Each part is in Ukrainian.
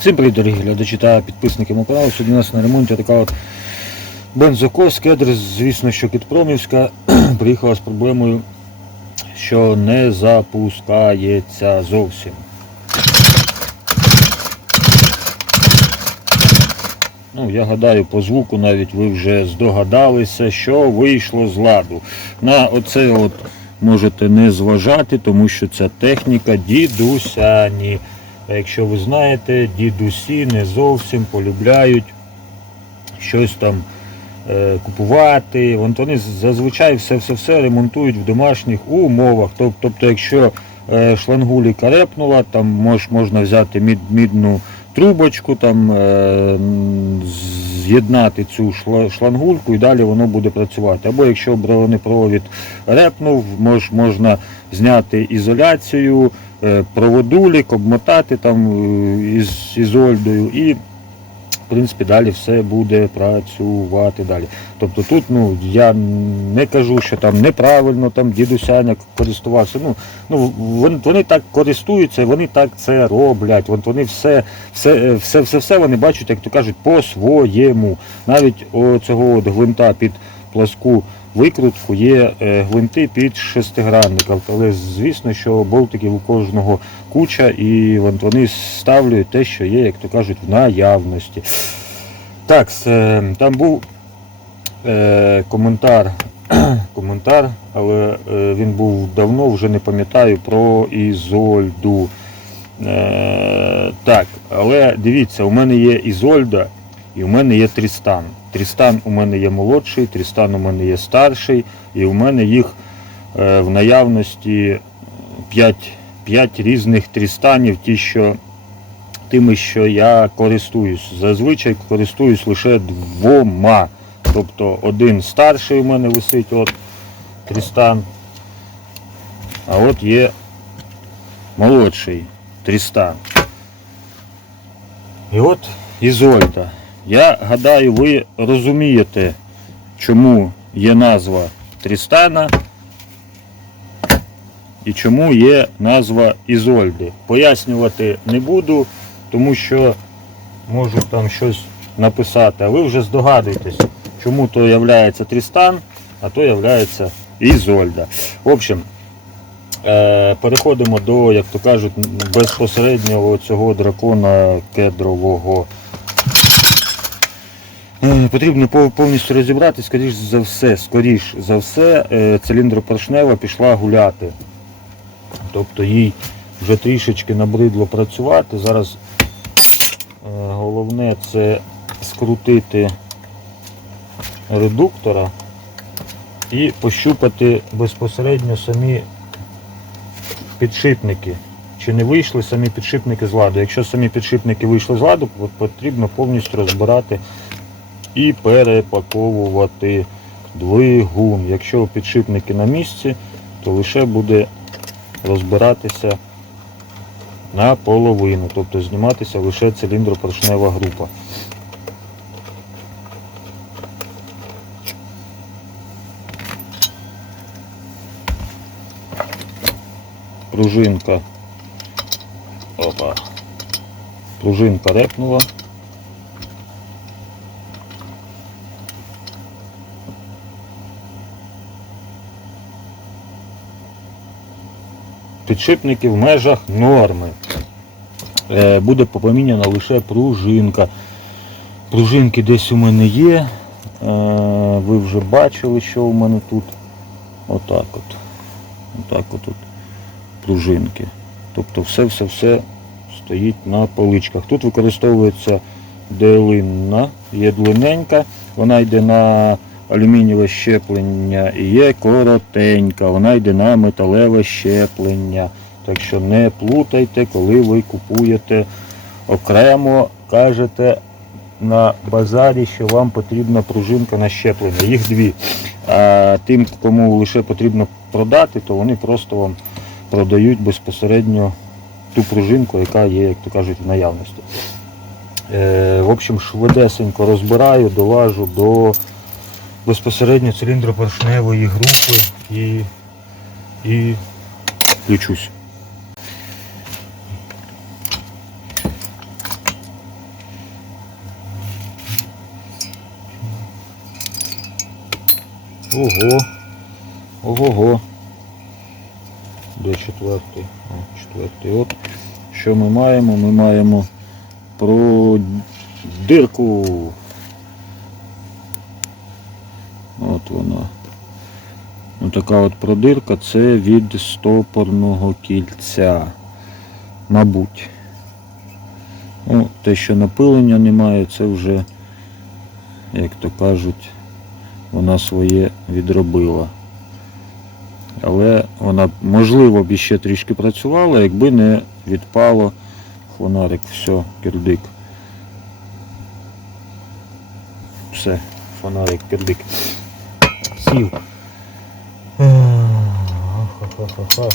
Всім привіт, дорогі глядачі та підписники каналу. Сьогодні у нас на ремонті така от бензокос, кедр, звісно, що Кітпромівська приїхала з проблемою, що не запускається зовсім. Ну, я гадаю, по звуку навіть ви вже здогадалися, що вийшло з ладу. На оце от можете не зважати, тому що ця техніка дідусяні. А якщо ви знаєте, дідусі не зовсім полюбляють щось там е, купувати. Вон Вони зазвичай все-все-все ремонтують в домашніх умовах. Тобто, якщо е, шлангуліка репнула, там мож, можна взяти мід, мідну трубочку, там, е, з'єднати цю шлангульку і далі воно буде працювати. Або якщо бронепровід репнув, мож, можна зняти ізоляцію, проводулік, обмотати там е, із ізольдою і в принципі, далі все буде працювати далі. Тобто тут ну, я не кажу, що там неправильно там дідусяня користувався. Ну, ну, вони, вони так користуються, вони так це роблять. Вони все, все, все, все, все вони бачать, як то кажуть, по-своєму. Навіть цього гвинта під пласку викрутку є е, гвинти під шестигранників. Але звісно, що болтиків у кожного куча, і вони ставлять те, що є, як то кажуть, в наявності. Так, е, там був е, коментар, коментар, але він був давно, вже не пам'ятаю, про Ізольду. Так, але дивіться, у мене є Ізольда і у мене є Трістан. Трістан у мене є молодший, Трістан у мене є старший, і у мене їх е, в наявності 5, 5 різних Трістанів, ті, що, тими, що я користуюсь. Зазвичай користуюсь лише двома. Тобто один старший у мене висить, от Трістан, а от є молодший Трістан. І от Ізольда. Я гадаю, ви розумієте, чому є назва Трістана і чому є назва Ізольди. Пояснювати не буду, тому що можу там щось написати, а ви вже здогадуєтесь, чому то являється Трістан, а то являється Ізольда. В общем, е, переходимо до, як то кажуть, безпосереднього цього дракона кедрового. Е, Потрібно повністю розібрати, скоріш за все, скоріш за все, е, циліндропоршнева пішла гуляти. Тобто їй вже трішечки набридло працювати. Зараз е, головне це скрутити редуктора і пощупати безпосередньо самі підшипники. Чи не вийшли самі підшипники з ладу. Якщо самі підшипники вийшли з ладу, потрібно повністю розбирати і перепаковувати двигун. Якщо підшипники на місці, то лише буде розбиратися наполовину, тобто зніматися лише циліндропоршнева група. Пружинка. Опа. Пружинка репнула. Підшипники в межах норми. Е, Буде поміняна лише пружинка. Пружинки десь у мене є. Е, Ви вже бачили, що у мене тут. Отак от. Отак от тут пружинки. Тобто все-все-все стоїть на поличках. Тут використовується делинна, є длинненька, вона йде на алюмінієве щеплення і є коротенька, вона йде на металеве щеплення. Так що не плутайте, коли ви купуєте окремо, кажете на базарі, що вам потрібна пружинка на щеплення. Їх дві. А тим, кому лише потрібно продати, то вони просто вам продають безпосередньо ту пружинку, яка є, як то кажуть, в наявності. Е, в общем, швидесенько розбираю, долажу до безпосередньо циліндропоршневої групи і і включусь. Ого, ого-го. Де четвертий? О, четвертий. От. Що ми маємо? Ми маємо про дирку. От вона. Ну, така от продирка це від стопорного кільця. Мабуть. Ну, те, що напилення немає, це вже, як то кажуть, вона своє відробила. Але вона, можливо, б іще трішки працювала, якби не відпало фонарик. Все, кирдик. Все, фонарик, кирдик. Сів. Ха-ха-ха-ха.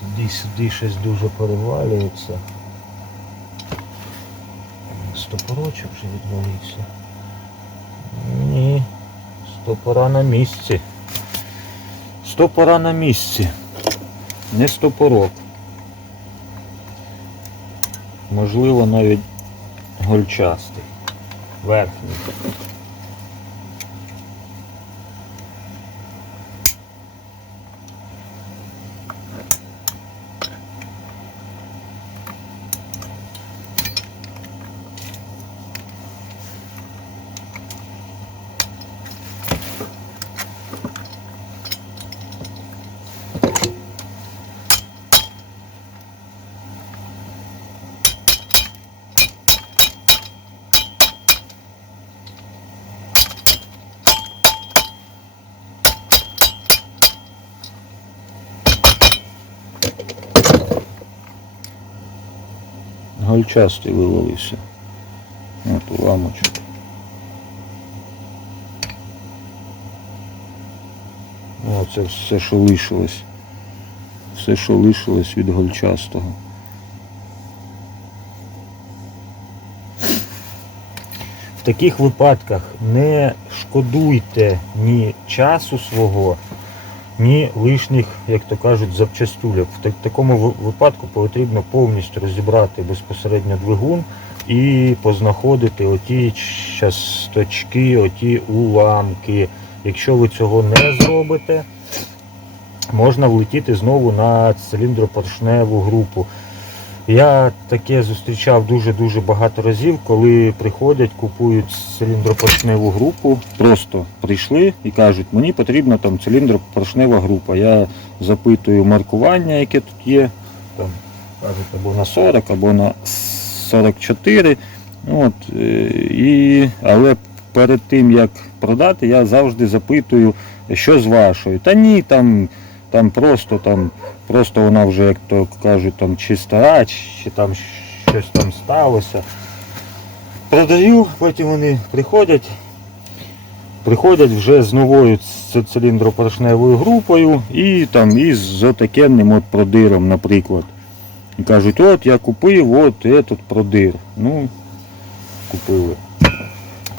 Туди-сюди щось дуже перевалюється. Стопорочок вже відвалився. Ні. Стопора на місці. Стопора на місці. Не стопорок. Можливо, навіть гольчастий. Верхній. Гольчастий вивалився. От уламочок. О, це все, що лишилось. Все, що лишилось від гольчастого. В таких випадках не шкодуйте ні часу свого, ні лишніх, як то кажуть, запчастюлек. В такому випадку потрібно повністю розібрати безпосередньо двигун і познаходити оті часточки, оті уламки. Якщо ви цього не зробите, можна влетіти знову на циліндропоршневу групу. Я таке зустрічав дуже-дуже багато разів, коли приходять, купують циліндропоршневу групу, просто прийшли і кажуть, мені потрібна там циліндропоршнева група. Я запитую маркування, яке тут є. Там кажуть або на 40, або на 44. От, е, і, але перед тим як продати, я завжди запитую, що з вашою. Та ні, там, там просто там. Просто вона вже, як то кажуть, там чи стара, чи там щось там сталося. Продаю, потім вони приходять, приходять вже з новою циліндропоршневою групою і там із з отакенним от продиром, наприклад. І кажуть, от я купив от этот продир. Ну, купили.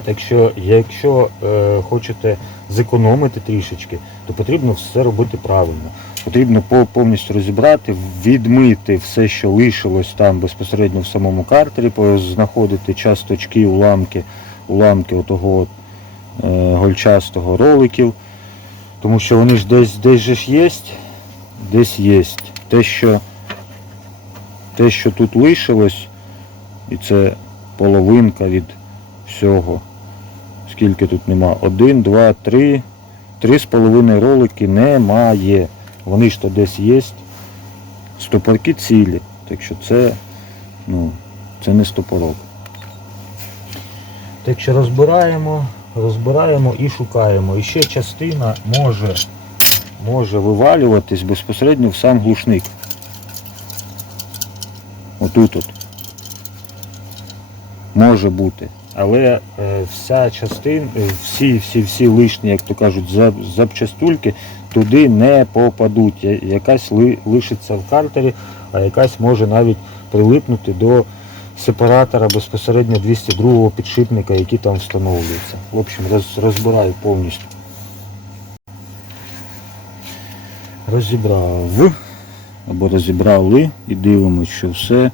Так що, якщо е, хочете зекономити трішечки, то потрібно все робити правильно. Потрібно повністю розібрати, відмити все, що лишилось там безпосередньо в самому картері, знаходити часточки, уламки, уламки отого от, е, гольчастого роликів. Тому що вони ж десь, десь же ж є, десь є. Те, що, те, що тут лишилось, і це половинка від всього. Скільки тут нема? Один, два, три. Три з половиною ролики немає. Вони ж то десь є. Стопорки цілі. Так що це, ну, це не стопорок. Так що розбираємо, розбираємо і шукаємо. І ще частина може, може вивалюватись безпосередньо в сам глушник. Отут от. Може бути. Але е, вся частина, е, всі, всі, всі лишні, як то кажуть, запчастульки туди не попадуть. Якась ли, лишиться в картері, а якась може навіть прилипнути до сепаратора безпосередньо 202-го підшипника, який там встановлюється. В общем, роз, розбираю повністю. Розібрав. або розібрали і дивимося, що все,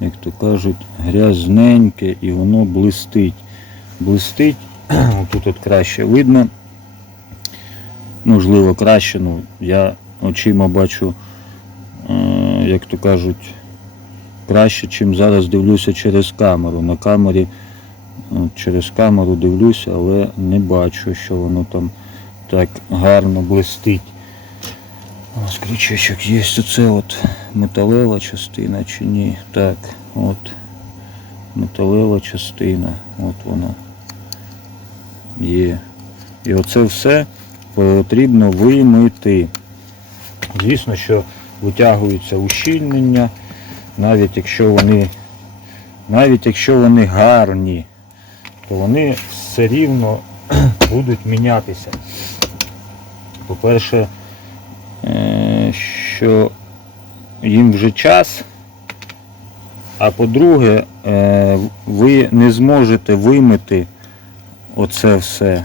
як то кажуть, грязненьке і воно блистить. Блистить, тут от краще видно. Можливо, краще, ну я очима бачу, е, як то кажуть, краще, чим зараз дивлюся через камеру. На камері через камеру дивлюся, але не бачу, що воно там так гарно блистить. Ось крючочок є. Оце от металева частина чи ні. Так, от металева частина. От вона є. І оце все потрібно вимити. Звісно, що витягуються ущільнення, навіть якщо вони, навіть якщо вони гарні, то вони все рівно будуть мінятися. По-перше, що їм вже час, а по-друге, е, ви не зможете вимити оце все.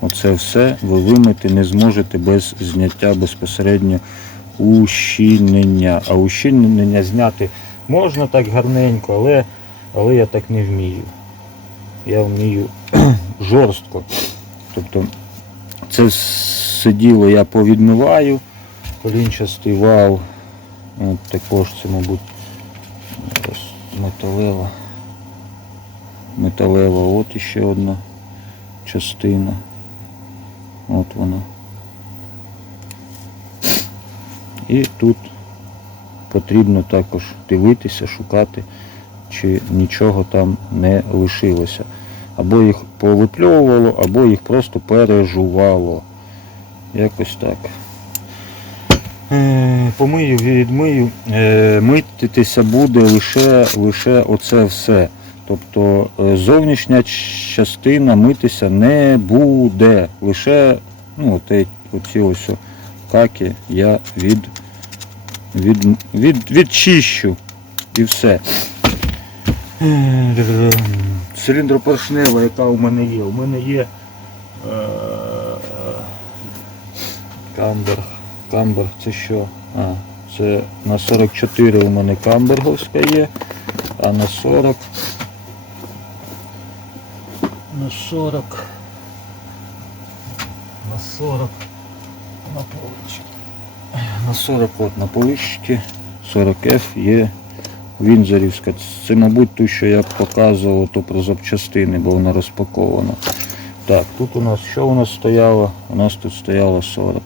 Оце все ви вимити не зможете без зняття безпосередньо ущільнення. А ущільнення зняти можна так гарненько, але, але я так не вмію. Я вмію жорстко. Тобто це все діло я повідмиваю. Колінчастий вал. От також це, мабуть, металева. Металева, от іще одна частина. От вона. І тут потрібно також дивитися, шукати, чи нічого там не лишилося. Або їх повипльовувало, або їх просто пережувало. Якось так. Е, Помию, відмию. Е, Мититися буде лише, лише оце все. Тобто е, зовнішня частина митися не буде. Лише ну, оці ось каки я від, від, від, відчищу і все. Циліндропоршнева, яка у мене є. У мене є е, камбер. Камбер це що? А, це на 44 у мене камберговська є, а на 40 на 40 на 40 на поличці. На 40 от на поличці 40F є Вінзорівська. Це, мабуть, ту, що я показував то про запчастини, бо вона розпакована. Так, тут у нас що у нас стояло? У нас тут стояло 40.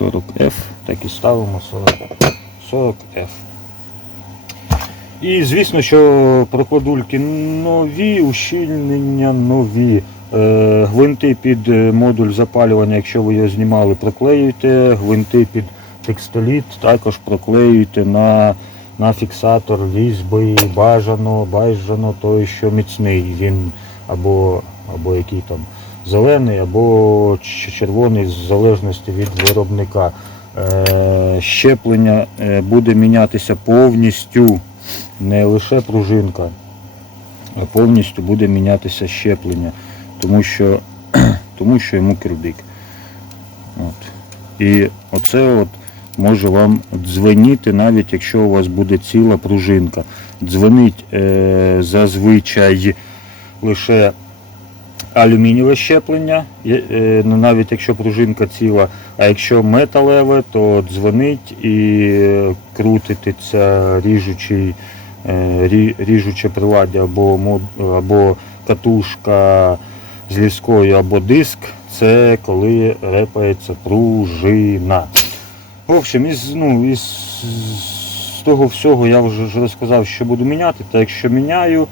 От 40F, так і ставимо 40. 40F. І звісно, що прокладульки нові, ущільнення нові. Е, Гвинти під е, модуль запалювання, якщо ви його знімали, проклеюйте. Гвинти під текстоліт також проклеюйте на, на фіксатор різьби, бажано, бажано той, що міцний. Він або, або який там зелений, або червоний, в залежності від виробника. Е, Щеплення е, буде мінятися повністю не лише пружинка, а повністю буде мінятися щеплення, тому що, тому що йому кирдик. От. І оце от може вам дзвеніти, навіть якщо у вас буде ціла пружинка. Дзвонить е, зазвичай лише алюмінієве щеплення, е, ну, навіть якщо пружинка ціла, а якщо металеве, то дзвонить і е, крутиться ріжучий, е, ріжуче приладдя або, або катушка з ліскою, або диск. Це коли репається пружина. В общем, із, ну, із з того всього я вже розказав, що буду міняти. Так якщо міняю,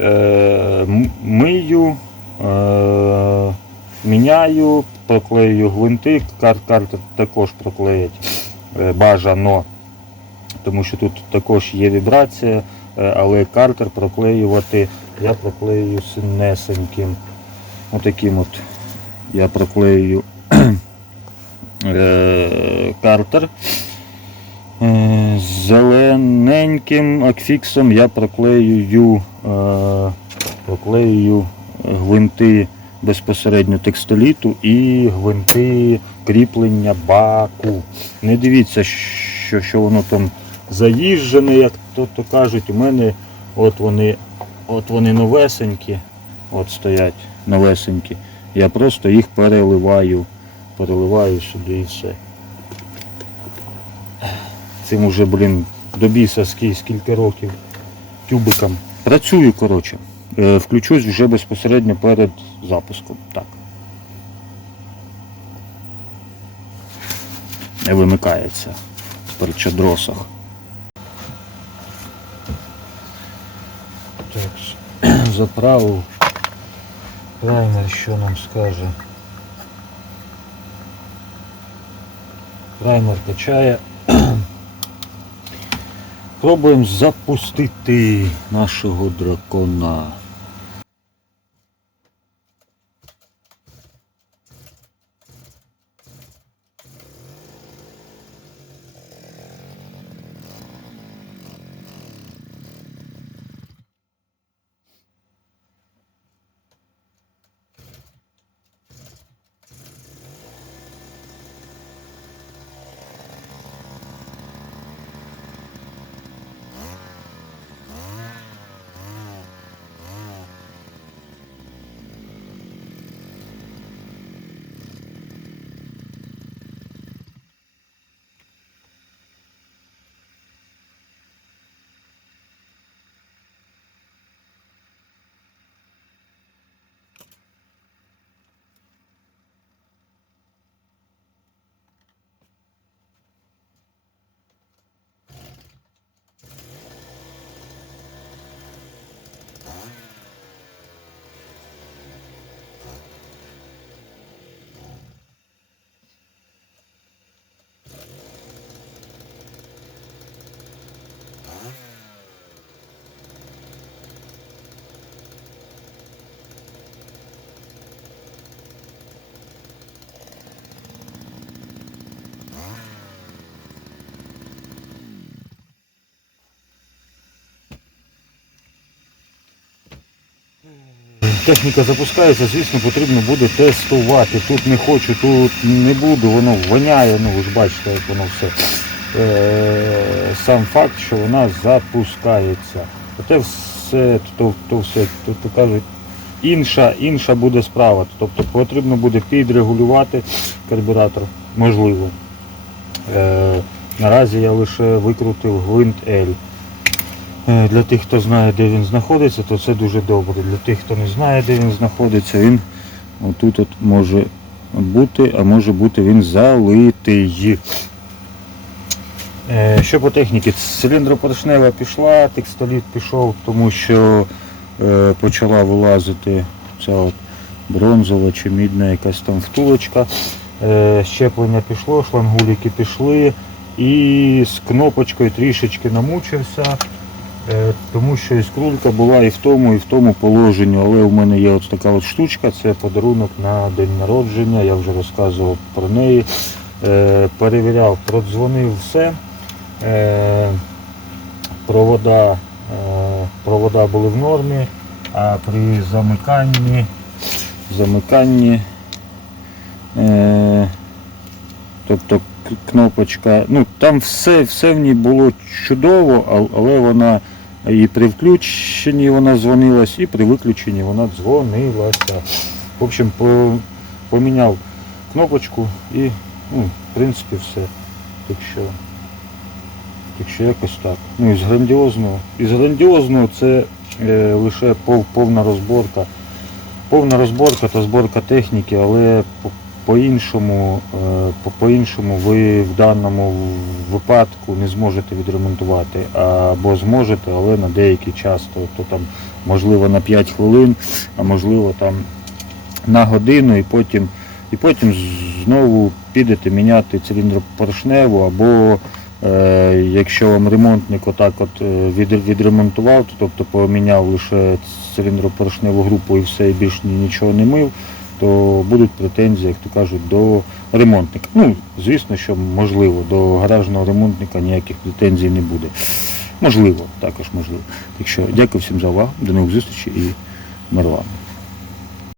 е, мию, міняю, проклею гвинти, кар, також проклеять е, бажано, тому що тут також є вібрація, е, але картер проклеювати я проклею синесеньким. Отаким от я проклею е, картер. Е, Зелененьким акфіксом я проклеюю, е, проклеюю гвинти безпосередньо текстоліту і гвинти кріплення баку. Не дивіться, що, що воно там заїжджене, як то, то кажуть. У мене от вони, от вони новесенькі, от стоять новесенькі. Я просто їх переливаю, переливаю сюди і все. Цим уже, блін, до біса скільки років тюбиком. Працюю, коротше. Е, Включусь вже безпосередньо перед запуском. Так. Не вимикається при чадросах. Так, заправив. Праймер що нам скаже? Праймер качає. Пробуємо запустити нашого дракона. Техніка запускається, звісно, потрібно буде тестувати. Тут не хочу, тут не буду, воно воняє, ну ви ж бачите, як воно все. Е, сам факт, що вона запускається. Оте все, то, то все, то, то кажуть, інша, інша буде справа. Тобто потрібно буде підрегулювати карбюратор, можливо. Е, наразі я лише викрутив гвинт L. Е, Для тих, хто знає, де він знаходиться, то це дуже добре. Для тих, хто не знає, де він знаходиться, він отут от може бути, а може бути він залитий. Е, Що по техніці? Циліндропоршнева пішла, текстоліт пішов, тому що е, почала вилазити ця от бронзова чи мідна якась там втулочка. Щеплення пішло, шлангуліки пішли і з кнопочкою трішечки намучився. Е, Тому що іскрулька була і в тому, і в тому положенні, але у мене є от така от штучка, це подарунок на день народження, я вже розказував про неї. Е, Перевіряв, продзвонив все. Е, Провода, провода були в нормі, а при замиканні, замиканні тобто кнопочка, ну там все, все в ній було чудово, але вона і при включенні вона дзвонилась, і при виключенні вона дзвонилася. В общем, поміняв кнопочку і, ну, в принципі, все. Так що, так що якось так. Ну, із грандіозного. Із грандіозного це е, лише пов, повна розборка. Повна розборка та зборка техніки, але по-іншому, е, по- по-іншому ви в даному випадку не зможете відремонтувати. Або зможете, але на деякий час, то, там можливо на 5 хвилин, а можливо там на годину і потім, і потім знову підете міняти циліндропоршневу або Е, Якщо вам ремонтник отак от е, від- відремонтував, то, тобто поміняв лише циліндропоршневу групу і все, і більш ні- нічого не мив, то будуть претензії, як то кажуть, до ремонтника. Ну, звісно, що можливо, до гаражного ремонтника ніяких претензій не буде. Можливо, також можливо. Так що дякую всім за увагу, до нових зустрічей і мир вам.